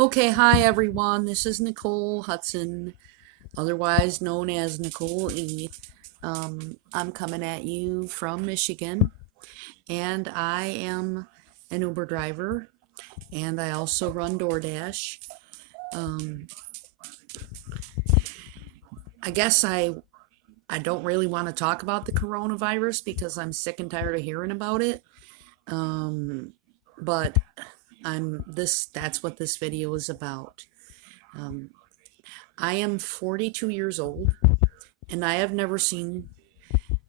Okay, hi everyone. This is Nicole Hudson, otherwise known as Nicole E. I'm coming at you from Michigan, and I am an Uber driver, and I also run DoorDash. Um, I guess I don't really want to talk about the coronavirus because I'm sick and tired of hearing about it. Um, but that's what this video is about. Um, I am 42 years old, and I have never seen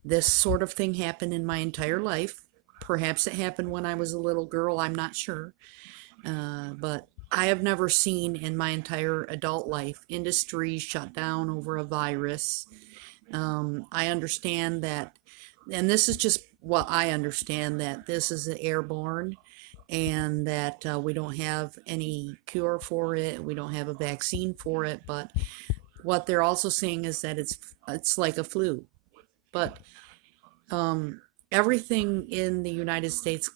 this sort of thing happen in my entire life. Perhaps it happened when I was a little girl, I'm not sure. But I have never seen in my entire adult life industry shut down over a virus. I understand that, and this is just what I understand, that this is airborne and that we don't have any cure for it. We don't have a vaccine for it. But what they're also saying is that it's like a flu. But um, everything in the United States,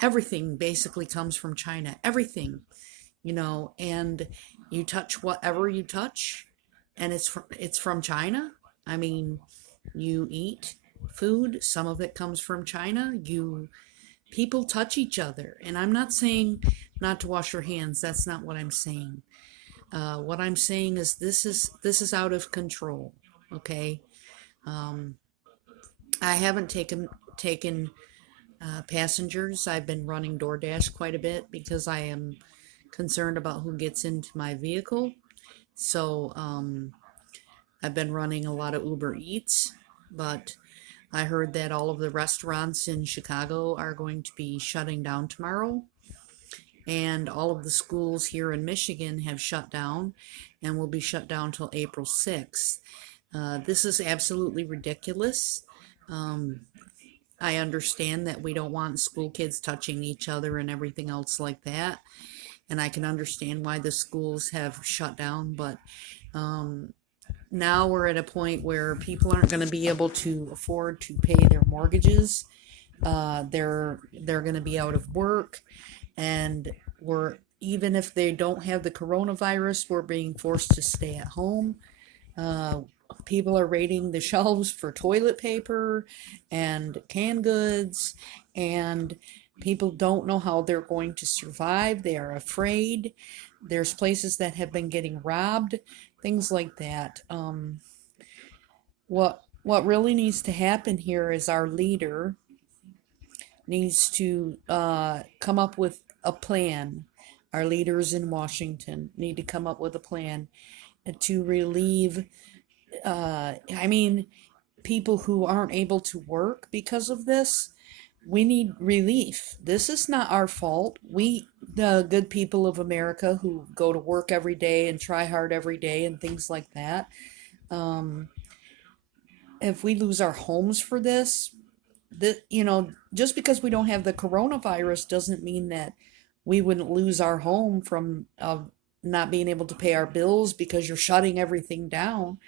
everything basically comes from China. Everything, and you touch whatever you touch, and it's from China. I mean, you eat food, some of it comes from China. You People touch each other, and I'm not saying not to wash your hands. That's not what I'm saying. What I'm saying is this is out of control. Okay. Um, I haven't taken passengers. I've been running DoorDash quite a bit because I am concerned about who gets into my vehicle. So I've been running a lot of Uber Eats, but I heard that all of the restaurants in Chicago are going to be shutting down tomorrow, and all of the schools here in Michigan have shut down and will be shut down till April 6th. This is absolutely ridiculous. Um, I understand that we don't want school kids touching each other and everything else like that. And I can understand why the schools have shut down, but um, now we're at a point where people aren't going to be able to afford to pay their mortgages. They're going to be out of work, and we're even if they don't have the coronavirus, we're being forced to stay at home. Uh, People are raiding the shelves for toilet paper and canned goods, and people don't know how they're going to survive. They are afraid. There's places that have been getting robbed, things like that. What really needs to happen here is our leader needs to come up with a plan. Our leaders in Washington need to come up with a plan to relieve I mean, people who aren't able to work because of this. We need relief. This is not our fault. We, the good people of America who go to work every day and try hard every day and things like that, um, if we lose our homes for this, just because we don't have the coronavirus doesn't mean that we wouldn't lose our home from not being able to pay our bills because you're shutting everything down.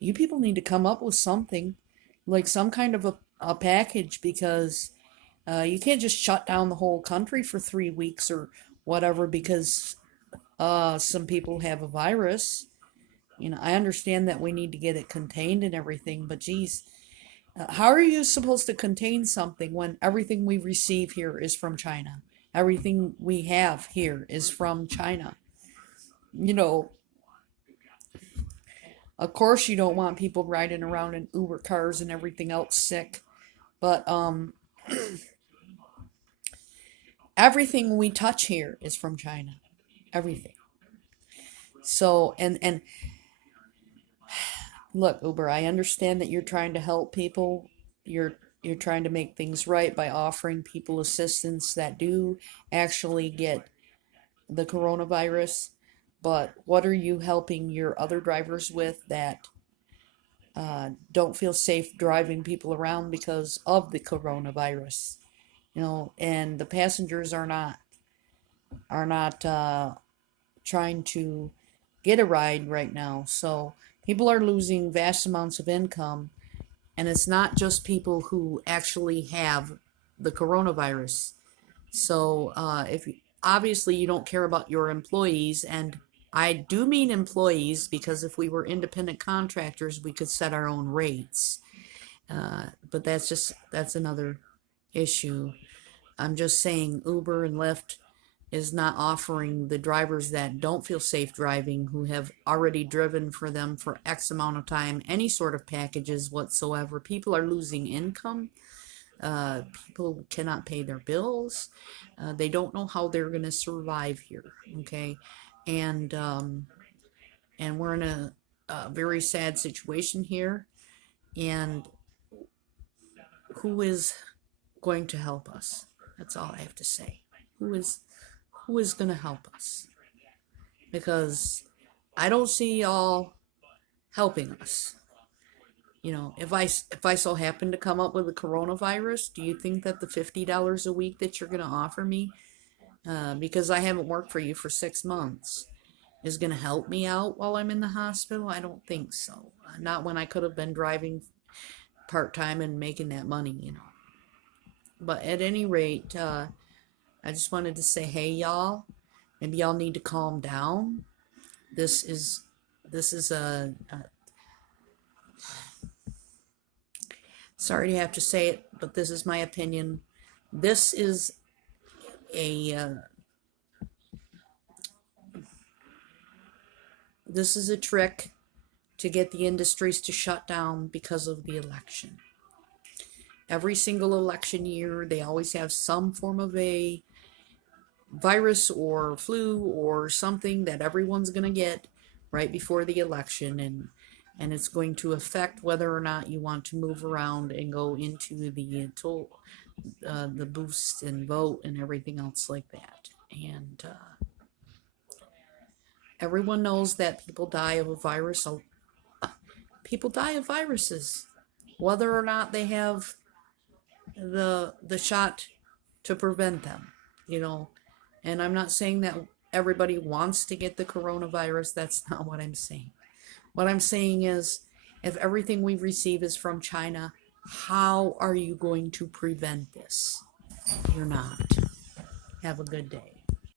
You people need to come up with something, like some kind of a package, because you can't just shut down the whole country for 3 weeks or whatever because some people have a virus. I understand that we need to get it contained and everything, but geez, how are you supposed to contain something when everything we receive here is from China? Everything we have here is from China. You know, of course you don't want people riding around in Uber cars and everything else sick, but everything we touch here is from China. Everything. So and look, Uber, I understand that you're trying to help people. You're trying to make things right by offering people assistance that do actually get the coronavirus. But what are you helping your other drivers with that don't feel safe driving people around because of the coronavirus? And the passengers are not trying to get a ride right now. So people are losing vast amounts of income, and it's not just people who actually have the coronavirus. So if obviously you don't care about your employees, and I do mean employees because if we were independent contractors, we could set our own rates. But that's another issue. I'm just saying Uber and Lyft is not offering the drivers that don't feel safe driving, who have already driven for them for X amount of time, any sort of packages whatsoever. People are losing income. People cannot pay their bills. They don't know how they're going to survive here. Okay, and we're in a very sad situation here. And who is going to help us? That's all I have to say. Who is going to help us? Because I don't see y'all helping us. You know, if I so happen to come up with a coronavirus, do you think that the $50 a week that you're going to offer me, because I haven't worked for you for 6 months, is going to help me out while I'm in the hospital? I don't think so. Not when I could have been driving part-time and making that money, you know. But at any rate, I just wanted to say, hey, y'all, maybe y'all need to calm down. This is a sorry to have to say it, but this is my opinion. This is a trick to get the industries to shut down because of the election. Every single election year, they always have some form of a virus or flu or something that everyone's going to get right before the election, and it's going to affect whether or not you want to move around and go into the boost and vote and everything else like that. And everyone knows that people die of a virus. People die of viruses, whether or not they have the shot to prevent them, you know. And I'm not saying that everybody wants to get the coronavirus. That's not what I'm saying. What I'm saying is, if everything we receive is from China, how are you going to prevent this? You're not. Have a good day.